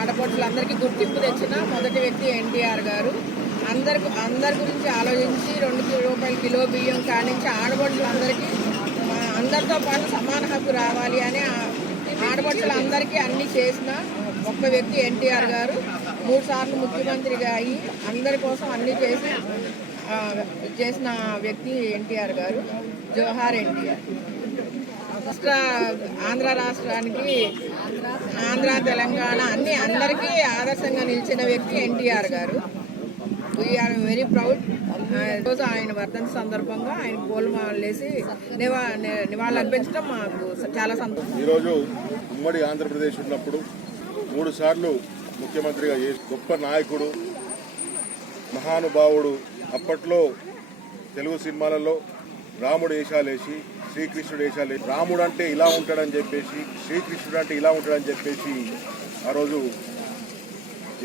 ఆడపడుచులందరికీ గుర్తింపు తెచ్చిన మొదటి వ్యక్తి ఎన్టీఆర్ గారు. అందరి గురించి ఆలోచించి 2 రూపాయల కిలో బియ్యం కానించి ఆడపడుచులందరికీ అందరితో పాటు సమాన హక్కు రావాలి అని ఆడపడుచులందరికీ అన్ని చేసిన ఒక్క వ్యక్తి ఎన్టీఆర్ గారు. 3 సార్లు ముఖ్యమంత్రిగా అయ్యి అందరి కోసం అన్ని చేసిన వ్యక్తి ఎన్టీఆర్ గారు. జోహార్ ఎన్టీఆర్. ఆంధ్ర రాష్ట్రానికి ఆంధ్ర తెలంగాణ అందరికీ ఆదర్శంగా నిలిచిన వ్యక్తి ఎన్టీఆర్ గారు. We are very proud. ఈరోజు ఆయన వర్ధంతి సందర్భంగా ఆయన పూలమాలేసి నివాళులు అర్పించడం మాకు చాలా సంతోషం. ఈరోజు ఉమ్మడి ఆంధ్రప్రదేశ్ ఉన్నప్పుడు 3 సార్లు ముఖ్యమంత్రిగా గొప్ప నాయకుడు, మహానుభావుడు. అప్పట్లో తెలుగు సినిమాలలో రాముడు వేషాలేసి, శ్రీకృష్ణుడు వేషాలేసి, రాముడు అంటే ఇలా ఉంటాడని చెప్పేసి, శ్రీకృష్ణుడు అంటే ఇలా ఉంటాడని చెప్పేసి ఆ రోజు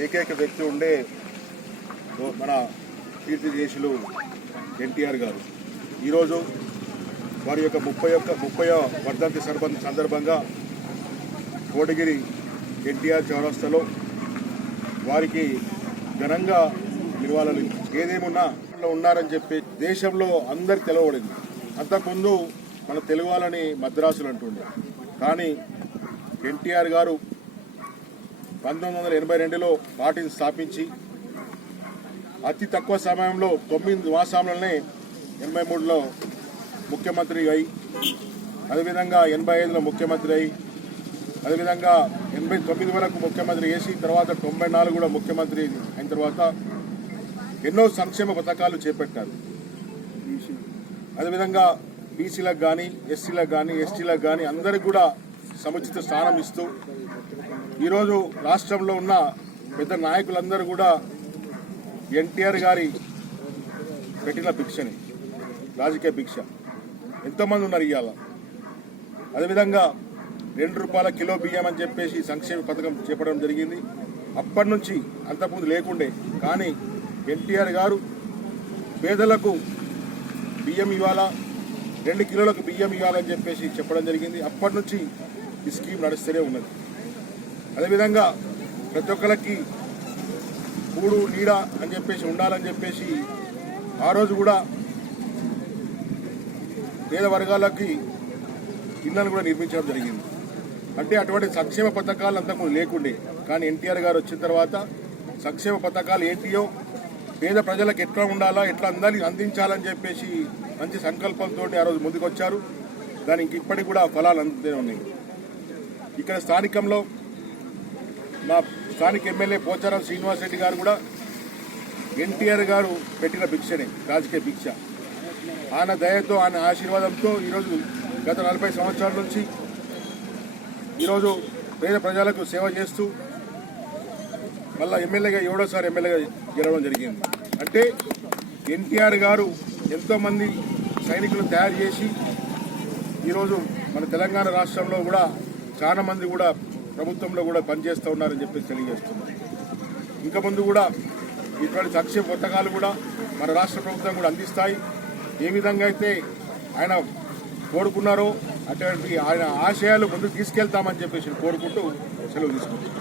ఏకైక వ్యక్తి ఉండే మన కీర్తిశేషులు ఎన్టీఆర్ గారు. ఈరోజు వారి యొక్క 30వ వర్ధంతి సందర్భంగా కోటగిరి ఎన్టీఆర్ చౌరస్తాలో వారికి ఘనంగా నివాళులు ఏదేమున్నా ఉన్నారని చెప్పి దేశంలో అందరికి తెలవబడింది. అంతకుముందు మన తెలుగు వాళ్ళని మద్రాసులు అంటుండే, కానీ ఎన్టీఆర్ గారు 1982లో పార్టీని స్థాపించి అతి తక్కువ సమయంలో 9 మాసాలనే 83లో ముఖ్యమంత్రి అయి, అదేవిధంగా 85లో ముఖ్యమంత్రి అయి, అదేవిధంగా 89 వరకు ముఖ్యమంత్రి చేసి తర్వాత 94 కూడా ముఖ్యమంత్రి అయిన తర్వాత ఎన్నో సంక్షేమ పథకాలు చేపట్టారు. అదేవిధంగా బీసీలకు కానీ, ఎస్సీలకు కానీ, ఎస్టీలకు కానీ అందరికి కూడా సముచిత స్థానం ఇస్తూ ఈరోజు రాష్ట్రంలో ఉన్న పెద్ద నాయకులందరూ కూడా ఎన్టీఆర్ గారి పెట్టిన భిక్షని, రాజకీయ భిక్ష ఎంతోమంది ఉన్నారు ఇవాళ. అదేవిధంగా 2 రూపాయల కిలో బియ్యం అని చెప్పేసి సంక్షేమ పథకం చేపట్టడం జరిగింది. అప్పటి నుంచి అంతకుముందు లేకుండే, కానీ ఎన్టీఆర్ గారు పేదలకు బియ్యం ఇవ్వాలా, 2 కిలోలకు బియ్యం ఇవ్వాలని చెప్పేసి చెప్పడం జరిగింది. అప్పటి నుంచి ఈ స్కీమ్ నడుస్తూనే ఉన్నది. అదేవిధంగా ప్రతి ఒక్కరికి కూడు నీడ అని చెప్పేసి ఉండాలని చెప్పేసి ఆ రోజు కూడా పేద వర్గాలకి ఇళ్లను కూడా నిర్మించడం జరిగింది. అంటే అటువంటి సంక్షేమ పథకాలు అంతకుముందు లేకుండే, కానీ ఎన్టీఆర్ గారు వచ్చిన తర్వాత సంక్షేమ పథకాలు ఏంటియో, పేద ప్రజలకు ఎట్లా ఉండాలా, ఎట్లా అందించాలని చెప్పేసి మంచి సంకల్పంతో ఆ రోజు ముందుకొచ్చారు. దానికి ఇప్పటికి కూడా ఫలాలు అందుతూనే ఉన్నాయి. ఇక్కడ స్థానికంలో మా స్థానిక ఎమ్మెల్యే పోచారం శ్రీనివాసరెడ్డి గారు కూడా ఎన్టీఆర్ గారు పెట్టిన భిక్షనే, రాజకీయ భిక్ష. ఆయన దయతో, ఆయన ఆశీర్వాదంతో ఈరోజు గత 40 సంవత్సరాల నుంచి ఈరోజు పేద ప్రజలకు సేవ చేస్తూ మళ్ళా ఎమ్మెల్యేగా 7వసారి ఎమ్మెల్యేగా గెలవడం జరిగింది. అంటే ఎన్టీఆర్ గారు ఎంతోమంది సైనికులను తయారు చేసి ఈరోజు మన తెలంగాణ రాష్ట్రంలో కూడా చాలా మంది కూడా ప్రభుత్వంలో కూడా పనిచేస్తూ ఉన్నారని చెప్పేసి తెలియజేస్తున్నారు. ఇంకా ముందు కూడా ఇటువంటి సంక్షేమ పథకాలు కూడా మన రాష్ట్ర ప్రభుత్వం కూడా అందిస్తాయి. ఏ విధంగా అయితే ఆయన కోరుకున్నారో అటువంటి ఆయన ఆశయాలు ముందుకు తీసుకెళ్తామని చెప్పేసి కోరుకుంటూ సెలవు తీసుకుంటాం.